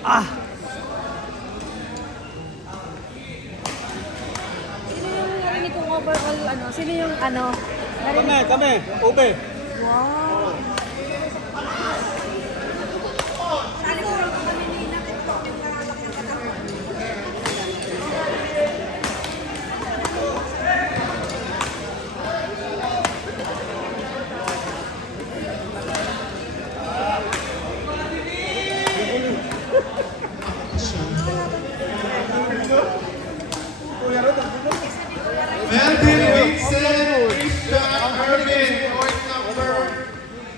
Ah! Sino yung narinig kong overall ano? Sino yung ano? Kami, ube. Wow! Melvin Vincent, Christian Irvin, court number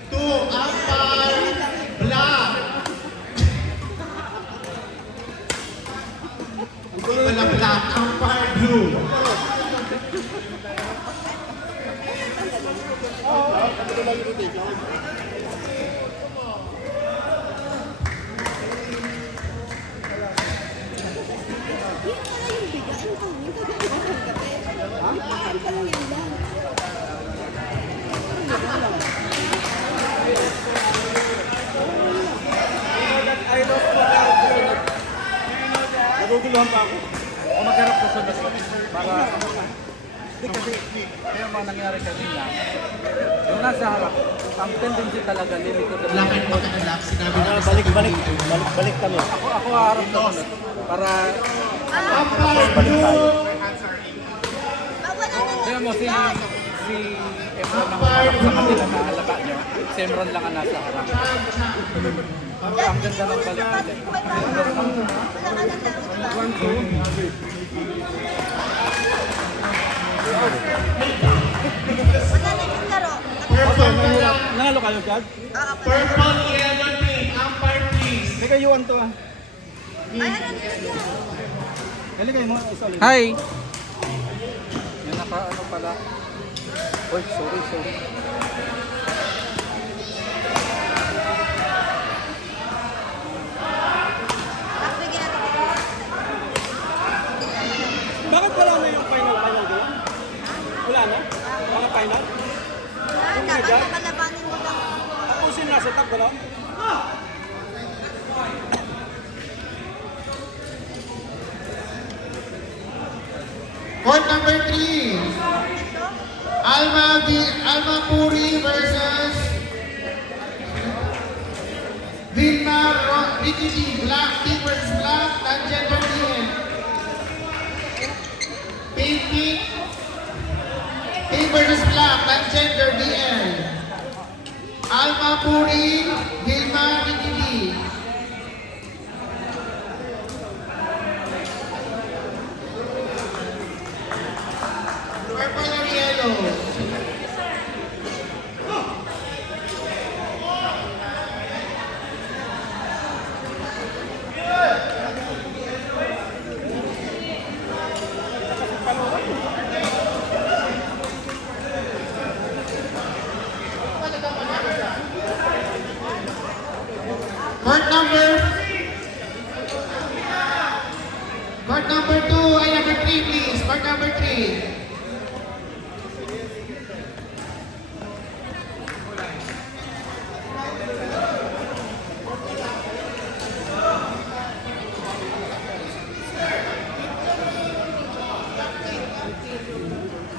2, umpire black. Wala black, umpire blue. Naguguluhan pa ako. O magharap ko sa basa. Para... Hindi kasi, yung mga nangyari kanina, yung nasa harap, ang tendency talaga, lilikod na Black and white and black, sinabi na balik kami. Ako harap sa sunod. Para... umpire blue. Kaya mo si Efron ang harap sa kanila na alaga niya. Si Efron lang ang nasa harap. Ang ganda ng balik nila. Nanalo kayo, Chad? Purple, yellow, pink, umpire please. Hindi kayo to ah. Galigay mo, isa ulit. Hi! Yan naka ano pala. Oy, sorry. Bakit wala na yung final game? Wala na? Mga final? Dapat nakalabanin mo lang. Tapusin na sa top, gano'n? Court number 3. Alma Puri versus Vilma Ricky Black, pink versus black, transgender BN. Pink versus black, transgender BN. Alma Puri, Vilma Ricky. Purple or yellow? Court number 2, ay number 3 please. Court number 3.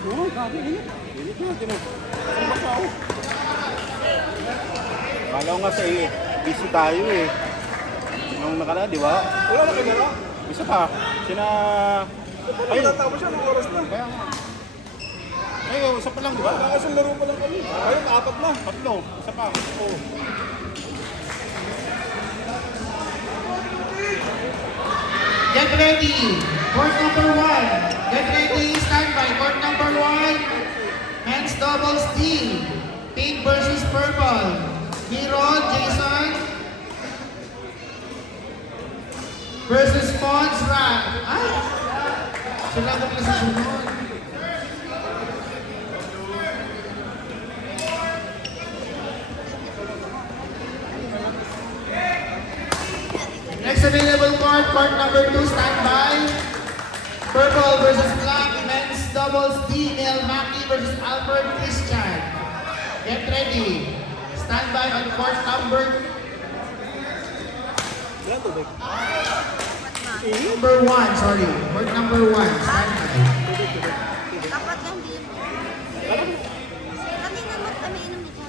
Oo, grabe, init. Init na, tinan. Sumbak na ako. Kala ko nga sa iyo, busy tayo eh. Nung nakaraan, di ba? Wala na kayo na. Isa pa. Sina... Ayun. Natapos siya ng oras na. Kaya nga. Ayun, isa pa lang, di ba? Nakasang laro pa lang kami. Ayun, 4 na. 3. Isa pa. Oo. Get ready. Court number 1. Get ready. Stand by. Court number 1. Men's doubles team. Pink versus purple. Hero, Jason. Versus Pons, Rat. Ay! Sila ko pala sa sunod. Next available court, court number 2, stand by. Purple versus black, men's doubles D, Neil Mackey versus Albert Christian. Get ready. Stand by on court number. Number 1, sorry. Court number 1, stand by. Dapat lang din. Kanina mo kami inom nito.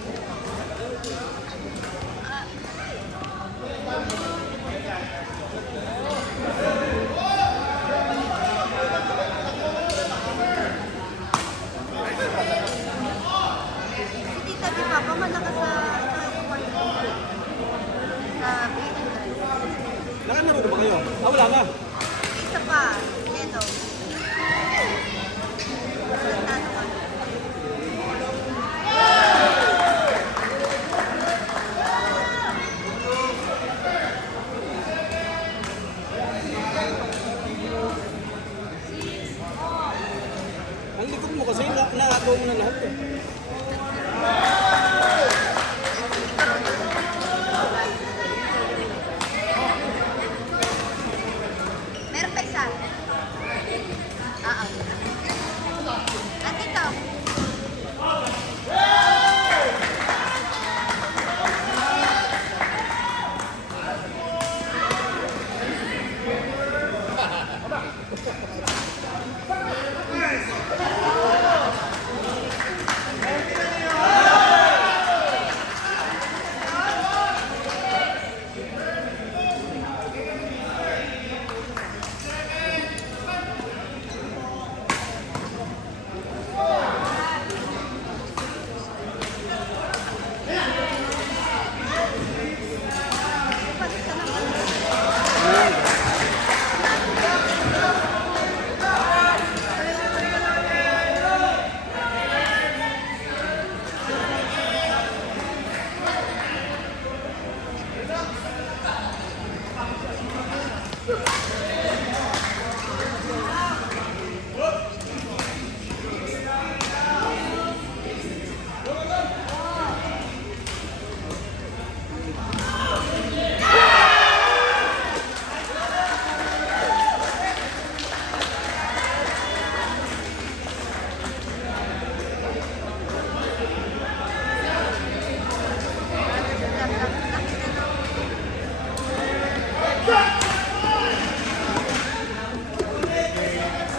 Si Tita Di Papa, malakas sa Nakalaro na ba kayo? Ah, wala na. isa pa, yellow. Ano ka? Ang likod mo kasi, naagaw mo na lahat eh. Meron pa isa. At ito. Balik ka naman.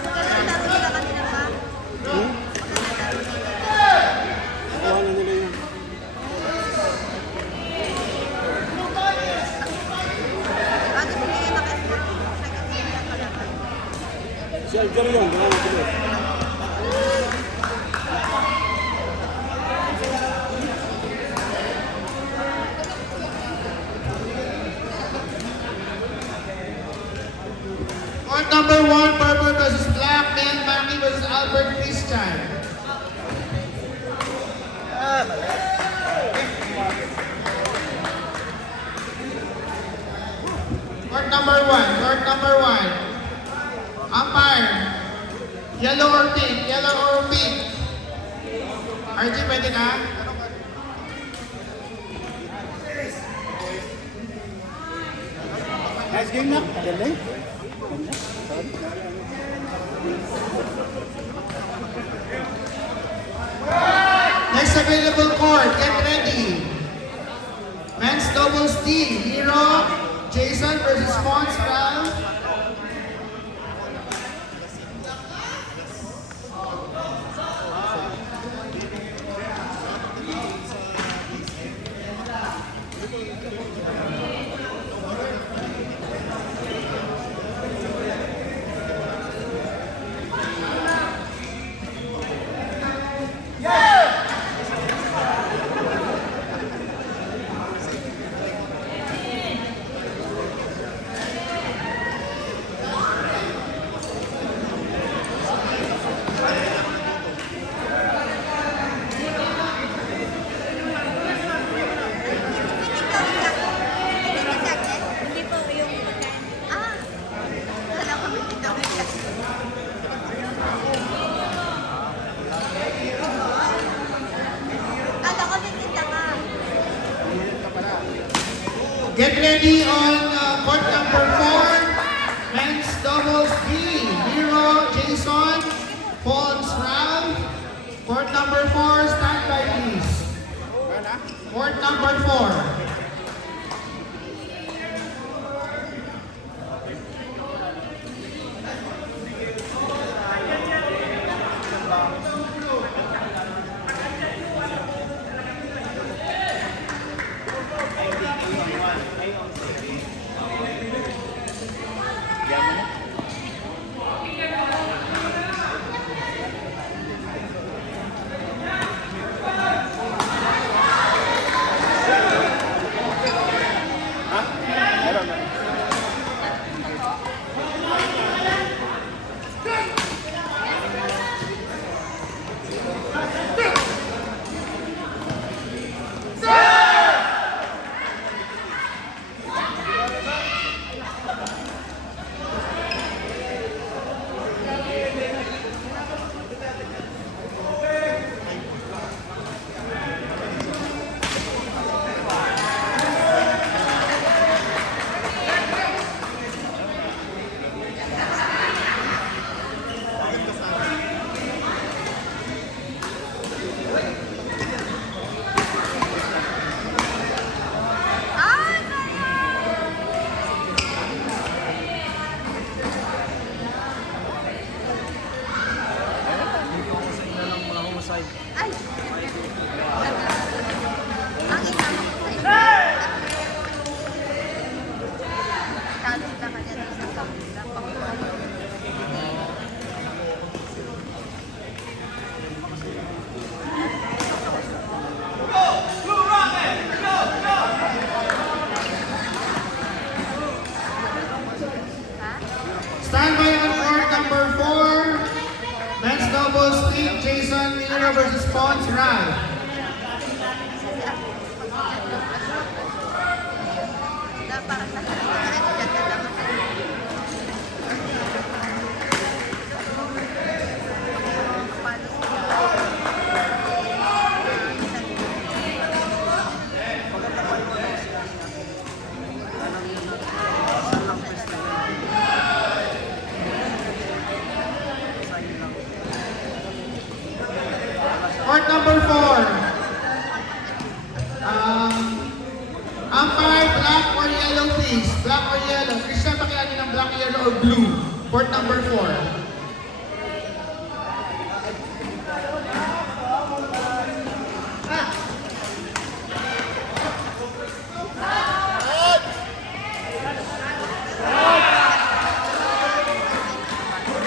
Maglalaro nila kanina pa. Nakuha na nila yun. Ano sila yung naka-score second game lang kalaban? Si Alger yun, wala na tuloy. Court number 1, purple versus black. Ben Maki versus Albert Christian. Court number 1, court number 1. Umpire. Yellow or pink? Yellow or pink? RG, pwede ka? Nice game na. Galing. Next available court, get ready. Men's doubles team, Hero, Jason versus Fons Ralph. Hindi po yung Wala ko bibitaw ng gas. Kala ko bibita ka. Get ready on court number 4, men's doubles D, Hero, Jason, Fons Ralph. Court number 4, stand by please. Court number 4. versus Pons Ralph. Dapat diretso dyan ka lang. Paano siya? Court number 4. Umpire, black or yellow please. Black or yellow. Christian, pakilaan niyo ng black, yellow, or blue. Court number 4.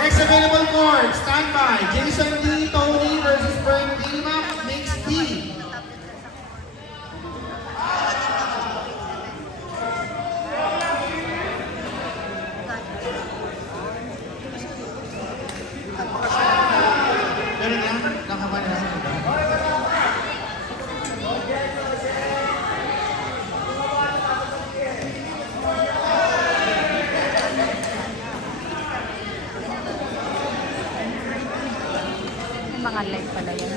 Next available court, standby. Jason D. Tony versus Bert Vilma, mixed D. Pero na, nakaman na. Mga live pala yan.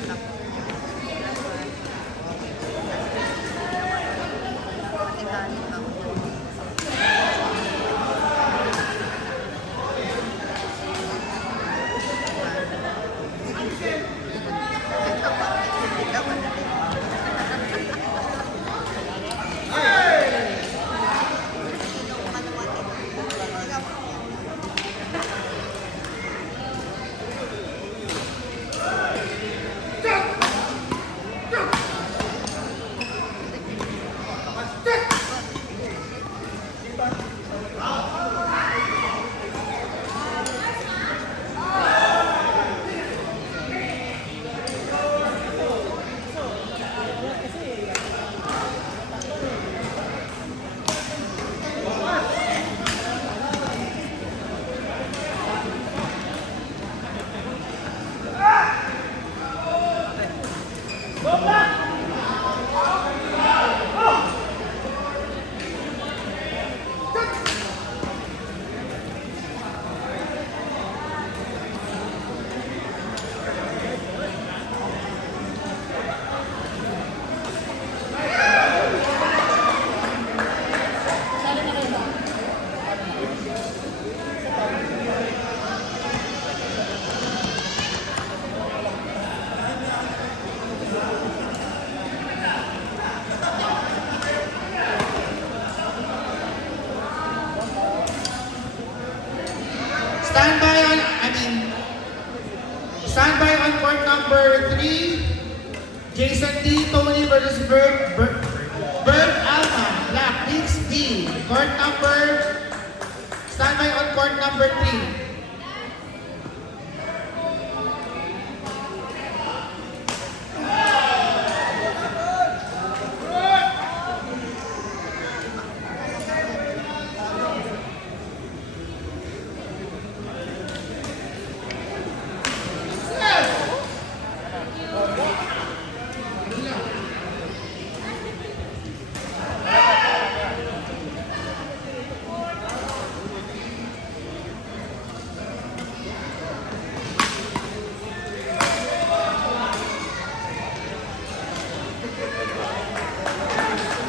Standby on court number 3. Jason D. Tony versus Bert Alma, black, mix D. Standby on court number 3.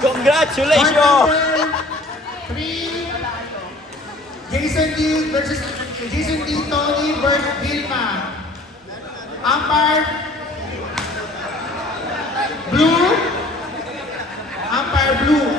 Congratulations! 3. Jason D. Tony Bert Vilma. Umpire blue. Umpire blue.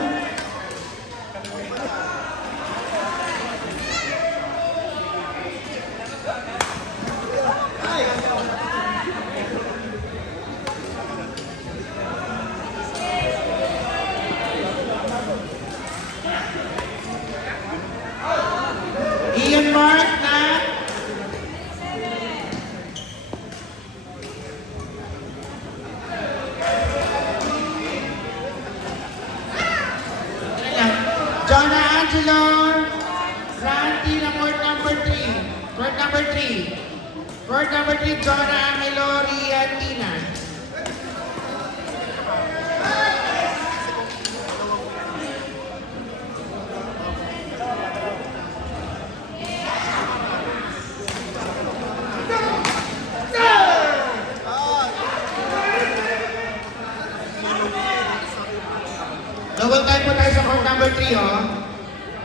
Ian Mark na Jonah Angelo Randy na court number 3. Court number 3. Court number 3, Jonah Angelo Riatina.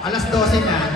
Alas 12 na.